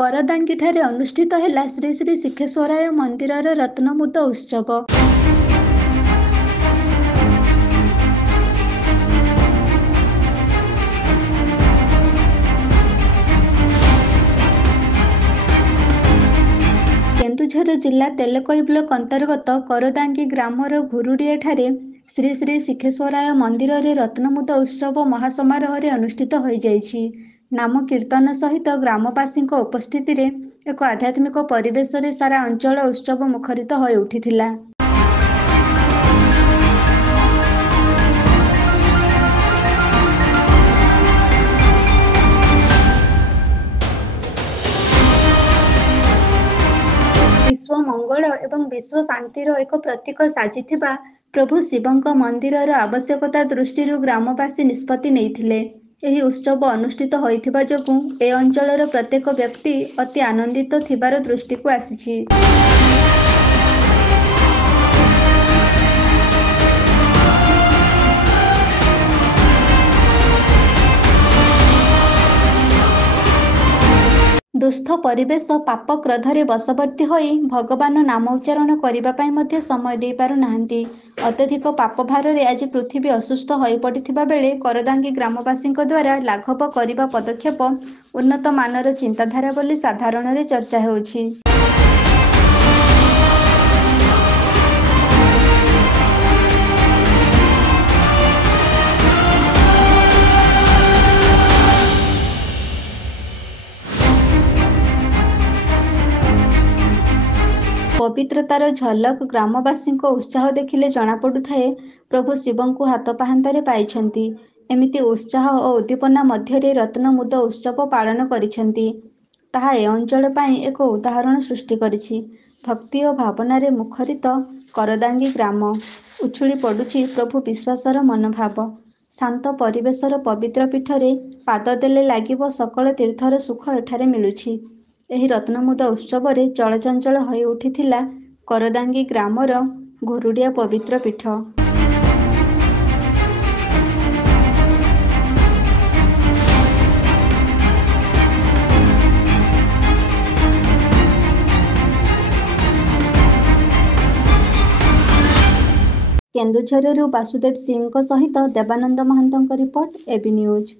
କରଦାଙ୍ଗିଠାରେ ଅନୁଷ୍ଠିତ ହେଲା ଶ୍ରୀ ଶ୍ରୀ ସିଦ୍ଧେଶ୍ୱରାୟ ମନ୍ଦିରର ରତ୍ନମୁଦ ଉତ୍ସବ। କେନ୍ଦୁଝର ଜିଲ୍ଲା ତେଲକୋଇ ବ୍ଲକ ଅନ୍ତର୍ଗତ କରଦାଙ୍ଗି ଗ୍ରାମର ଘୁରୁଡ଼ିଆଠାରେ ଶ୍ରୀ ଶ୍ରୀ ସିଦ୍ଧେଶ୍ୱରାୟ ମନ୍ଦିରରେ ରତ୍ନମୁଦ ଉତ୍ସବ ମହାସମାରୋହରେ ଅନୁଷ୍ଠିତ ହୋଇଯାଇଛି। ନାମ କୀର୍ତ୍ତନ ସହିତ ଗ୍ରାମବାସୀଙ୍କ ଉପସ୍ଥିତିରେ ଏକ ଆଧ୍ୟାତ୍ମିକ ପରିବେଶରେ ସାରା ଅଞ୍ଚଳ ଉତ୍ସବ ମୁଖରିତ ହୋଇ ଉଠିଥିଲା। ବିଶ୍ୱ ମଙ୍ଗଳ ଏବଂ ବିଶ୍ୱ ଶାନ୍ତିର ଏକ ପ୍ରତୀକ ସାଜିଥିବା ପ୍ରଭୁ ଶିବଙ୍କ ମନ୍ଦିରର ଆବଶ୍ୟକତା ଦୃଷ୍ଟିରୁ ଗ୍ରାମବାସୀ ନିଷ୍ପତ୍ତି ନେଇଥିଲେ। ଏହି ଉତ୍ସବ ଅନୁଷ୍ଠିତ ହୋଇଥିବା ଯୋଗୁଁ ଏ ଅଞ୍ଚଳର ପ୍ରତ୍ୟେକ ବ୍ୟକ୍ତି ଅତି ଆନନ୍ଦିତ ଥିବାର ଦୃଷ୍ଟିକୁ ଆସିଛି। ଦୁସ୍ଥ ପରିବେଶ ପାପ କ୍ରୋଧରେ ବଶବର୍ତ୍ତୀ ହୋଇ ଭଗବାନ ନାମ ଉଚ୍ଚାରଣ କରିବା ପାଇଁ ମଧ୍ୟ ସମୟ ଦେଇପାରୁନାହାନ୍ତି। ଅତ୍ୟଧିକ ପାପ ଭାରରେ ଆଜି ପୃଥିବୀ ଅସୁସ୍ଥ ହୋଇପଡ଼ିଥିବା ବେଳେ କରଦାଙ୍ଗି ଗ୍ରାମବାସୀଙ୍କ ଦ୍ୱାରା ଲାଘବ କରିବା ପଦକ୍ଷେପ ଉନ୍ନତ ମାନର ଚିନ୍ତାଧାରା ବୋଲି ସାଧାରଣରେ ଚର୍ଚ୍ଚା ହେଉଛି। ପବିତ୍ରତାର ଝଲକ ଗ୍ରାମବାସୀଙ୍କ ଉତ୍ସାହ ଦେଖିଲେ ଜଣାପଡ଼ୁଥାଏ ପ୍ରଭୁ ଶିବଙ୍କୁ ହାତ ପାହାନ୍ତାରେ ପାଇଛନ୍ତି। ଏମିତି ଉତ୍ସାହ ଓ ଉଦ୍ଦୀପନା ମଧ୍ୟରେ ରତ୍ନମୁଦ ଉତ୍ସବ ପାଳନ କରିଛନ୍ତି। ତାହା ଏ ଅଞ୍ଚଳ ପାଇଁ ଏକ ଉଦାହରଣ ସୃଷ୍ଟି କରିଛି। ଭକ୍ତି ଓ ଭାବନାରେ ମୁଖରିତ କରଦାଙ୍ଗି ଗ୍ରାମ। ଉଛୁଳି ପଡ଼ୁଛି ପ୍ରଭୁ ବିଶ୍ୱାସର ମନୋଭାବ। ଶାନ୍ତ ପରିବେଶର ପବିତ୍ର ପୀଠରେ ପାଦ ଦେଲେ ଲାଗିବ ସକଳ ତୀର୍ଥର ସୁଖ ଏଠାରେ ମିଳୁଛି। ଏହି ରତ୍ନମୁଦ ଉତ୍ସବରେ ଚଳଚଞ୍ଚଳ ହୋଇ ଉଠିଥିଲା କରଦାଙ୍ଗି ଗ୍ରାମର ଘୁରୁଡ଼ିଆ ପବିତ୍ର ପୀଠ। କେନ୍ଦୁଝରରୁ ବାସୁଦେବ ସିଂଙ୍କ ସହିତ ଦେବାନନ୍ଦ ମହାନ୍ତଙ୍କ ରିପୋର୍ଟ, এবি ନ୍ୟୁଜ୍।